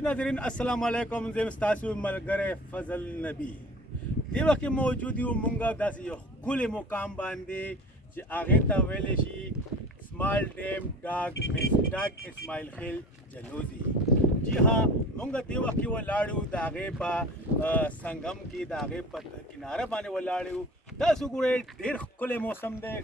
जी नाज़रीन अस्सलाम वालेकुम ज़ेम स्तासु मलगरे फजल नबी दे वक्त मौजूद यू मुंगा दास यो कुल मुकाम बांधे जे आगे ता वेले शी स्मॉल डैम डाग इस्माइल खिल जलोजी जी हाँ मुंगा दे वक्त वो लाड़ू दागे पा संगम की दागे पर किनारा बाने वो लाड़ू दासु गुरे ढेर कुल मौसम दे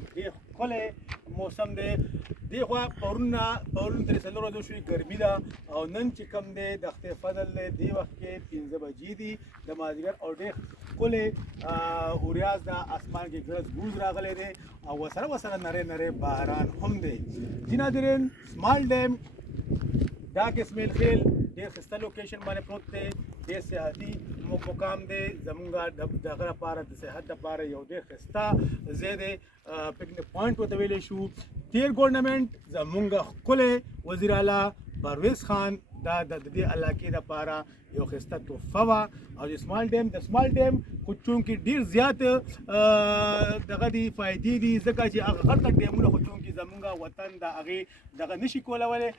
देखो पौरुन तरी सलरो जो शुरू गर्मी दा और नन चिकम दे दख्ते फजल दे दी वक्त के 3 बजे दी दमाजगर और दे कुले उरियाज दा आसमान के गरज गूंज रागले दे और वसरा नरे बहरान हम दे जिना दिरन स्मॉल डैम डाक इस्माइल खिल दे खस्ता लोकेशन माने प्रोते दे सेहती मुकाम दे जमुंगा दगरा पारा सेहत पारा यो दे खस्ता ज़ेदे पिकनिक पॉइंट वतवेले शू तेर गवर्नमेंट जमुंगा कुले वज़ीर आला परवेज़ खान दा दे इलाके दा पारा यो खस्ता तोहफा और स्मॉल डैम कुछ चूंकि ढेर ज़्यादा दगा दी फ़ायदे दी ज़का जी अगर तक डैमों कुछ चूंकि जमुंगा वतन दा आगे दगा निशी कोला वाले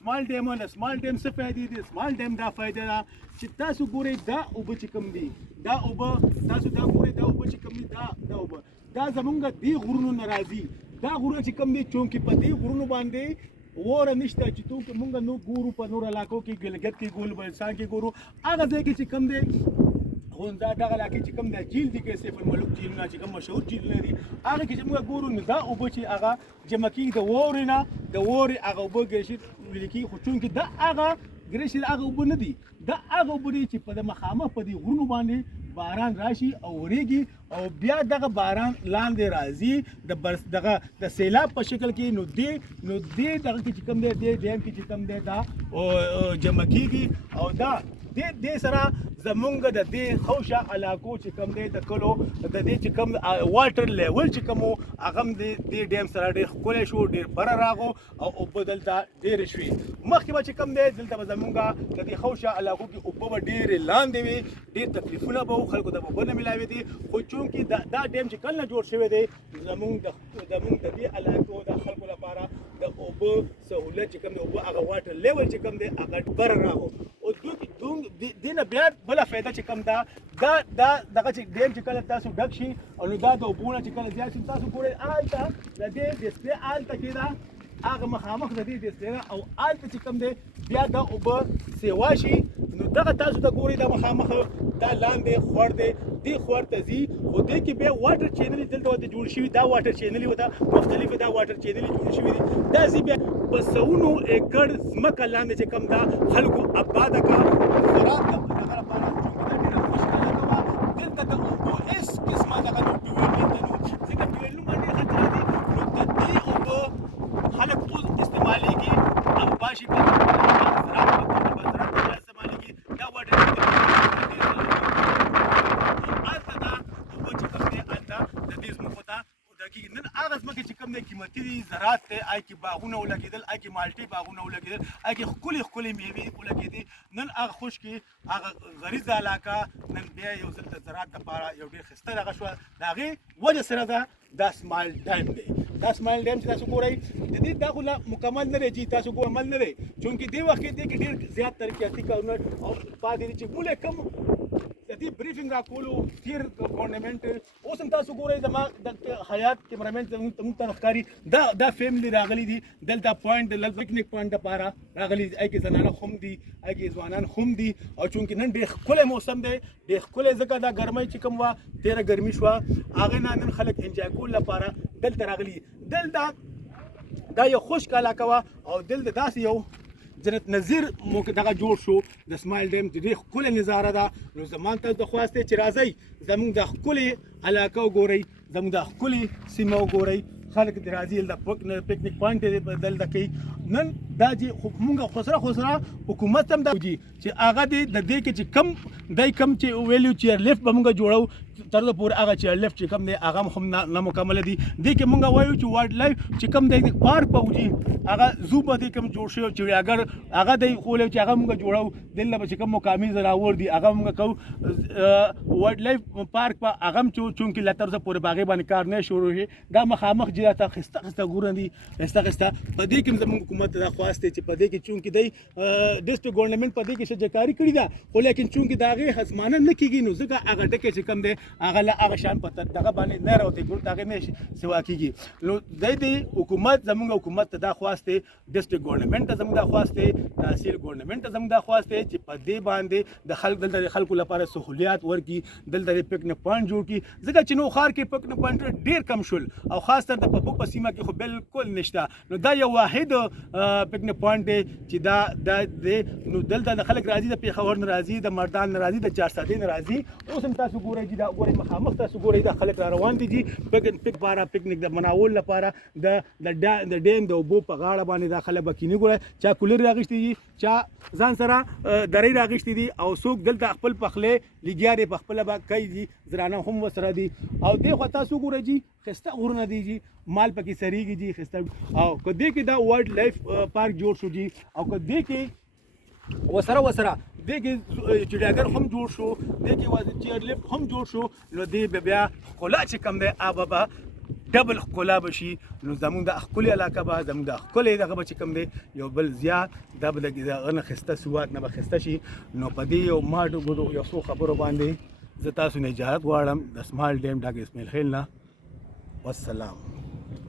स्मॉल डैम से फ़ायदे दी स्मॉल डैम दा फ़ायदा दा चित्ता सु पूरे दा उब चिकम दी दा उब तासु दा पूरे दा उब चिकम दी दा उब दा जमुंगा दी गुरुनु नाराज़ी दा गुरु चिकम दी चूंकि पति गुरुनु बांधे वो रनिश्ता चितू के मुंगा नु गुरु पर नूर इलाकों की गिलगत की गुल बलसान की गुरु आगा दे की चिकम दे होंदा दागा लाके चिकम दे झील दी कैसे पर मलुक झील ना चिकम मशहूर झील ने दी आगा की मुंगा गुरु निदा उबची आगा जमकी द वोरिना द वोरी आगा उब गेशी विलिकी खुचून की दा आगा गेशी आगा उब नदी दा आगा उबरी ची पद मखामा पदी गुरु बांधे बारान राशि औरेगी और बिया दगा बारान लांदे राजी द सैलाब पर शक्ल की नुद्दे दगा की चिकम दे डैम की चिकम दे दा और जमकी की और दे सरा जमुंग दे खौशा इलाको चिकम दे कलो दे चिकम वाटर लेवल चिकमो आगम दे डैम सरा दे कोले शो दे बरा रागो और बदलता दे रशवी मखिबा चिकम दे दिलता जमुंगा दे खौशा इलाको की उब दे लान देवे दे तकलीफुना बहु खलको द बने मिलावे दे को चूंकि दा डैम चिकल ना जोड़ शवे दे जमुंग दे इलाको दा खलको ला पारा द उब सहूलत चिकम दे उब आगा वाटर लेवल चिकम दे आगा बरा रागो और दिन ब्याद बला फायदा चिकम दा दगा चिक डैम चिकल तासु डक्षी और दा दो बुना चिकल ज्या तासु पूरे आलता दे डिस्प्ले आलता केदा आग मखामख दे डिस्प्ले और आलता चिकम दे ब्या दा उब सेवाशी नु दगा तासु दा गोरी दा मखामख दा लांदे खोर दे दी खोर तजी ओ दे की बे वाटर चैनल दल दो जुड़ शी दा वाटर चैनल होता मुख्तलिफ दा वाटर चैनल जुड़ शी दा जी बे बसउनो एकड़ मक लांदे चिकम दा खलको आबाद का खराब दगा पारा चुकी दा मुश्किल का दिल दा ओ इस किस्म दा का टुवेल जिका टुवेल माने खतरा दी दी ओ खलक उस इस्तेमाली की अब बाशी पर इस्तेमाली की दा वाटर चिकम ने कीमती ज़रात थे आई की बागुना उलगिदल आई की माल्टी बागुना उलगिदल आई की खुली मेवी उलगिदी नन आग खुश की आग गरीज़ इलाका नन बिया योजल ज़रात पारा योडी खस्ता लगा शो दागे वजह से दा स्मॉल डैम तासु कोराई जदी दाखुला मुकम्मल न रे जी तासु को अमल न रे चूंकि दे वक्त दे की ढेर ज्यादा तरक्की का और पादी ची मुले कम जदी ब्रीफिंग रा कोलो फिर गवर्नमेंट ओसम तासु कोराई जमा हयात कैमरामैन तुम तनखकारी दा फैमिली रागली दी दलता पॉइंट दल पिकनिक पॉइंट पारा रागली आई के जनाना खुम दी आई के जवानान खुम दी और चूंकि नन देख खुले मौसम दे खुले जगह दा गर्मी चिकम वा तेरा गर्मी शवा आगे ना नन खलक एंजॉय कोल ला पारा दल रागली दल दा यो खुश का लाकवा और दिल दास यो जन्नत नज़ीर दगा जोड़ शो द स्माइल डैम दे कुल नज़ारा दा नो जमान तक दख्वास्ते चिराज़ई जमुंग द कुल इलाका गोरई जमुंग द कुल सीमा गोरई खलक दराजी द पिकनिक पॉइंट बदल द कई नन दाजी मुंगा खुसरा हुकूमत तम दाजी चे आगा दे के चे कम चे वैल्यू चे लेफ्ट बमुंगा जोड़ाऊ तरद पूरे आगा चे लेफ्ट चे कम दे आगा हम ना मुकम्मल दी के मुंगा वायु चे वाइल्ड लाइफ चे कम दे पार्क पहुंची आगा जू बदे कम जोड़ शो चे अगर आगा दे खोले चे आगा मुंगा जोड़ाऊ दिल ला चे कम मुकामी जरावर दी आगा मुंगा कऊ वाइल्ड लाइफ पार्क पा आगम चूंकि लतर से पूरे बागे बानी कारने शुरू है दा मखामख जिया ता खस्ता गुरंदी खस्ता बदी के حکومت ته دا خواست دی چې په دې کې چونکې دی ډسټرکټ ګورنمنټ په دې کې شجکاري کړې ده خو لیکن چونکې د هغې هضمانه نه کېږي نو ځکه هغه ټکی چې کوم دی هغه له هغه شان په دغه باندې نه راوتی ګل د هغې نه سوا کېږي نو دی حکومت زموږ حکومت ته دا خواست دی ډسټرکټ ګورنمنټ ته زموږ دا خواست دی تحصیل ګورنمنټ ته زموږ دا خواست دی چې په دې باندې د خلک دلته د خلکو لپاره سهولیات ورکړي دلته د پکنیک پوینټ جوړ کړي ځکه چې نو ښار کې پکنیک پوینټ ډېر کم شول او خاص تر د پبو په سیمه کې خو بالکل نشته نو دا یو واحد پکنیک پوینټ دی چې دا دی نو دلته د خلک راځي د پېښور نه راځي د مردان نه راځي د چارسدې نه راځي اوس هم تاسو ګورئ چې دا ګورئ مخامخ تاسو ګورئ دا خلک را روان دي پکنیک د مناول لپاره د ډیم د اوبو په غاړه باندې دا خلک به کینې ګورئ چا کولر راغشتي دي چا ځان سره درې راغشتي دي او څوک دلته خپل پخلی لګیا په خپله به کوي دي زرانه هم ورسره دي او دې خوا تاسو ګورئ جي ښایسته غرونه دي جي مال پکې سریږي جي ښایسته او که دې کې دا وایلډ لایف پارک جوړ شو جي او که دې کې وسره دې کې چړیاګر هم جوړ شو دې کې چیر لفټ هم جوړ شو نو دې به بیا ښکلا چې کوم دی هغه به ډبل ښکلا به شي نو زموږ د ښکلې علاقه به زموږ د ښکلې دغه به چې کوم دی یو بل زیات دا به د هغه نه ښایسته سوات نه به ښایسته شي نو په دې یو ماټو ګوډو یو څو خبرو باندې زه تاسو نه اجازت غواړم د سمال ډیم ډاکټر اسماعیل خیل نه والسلام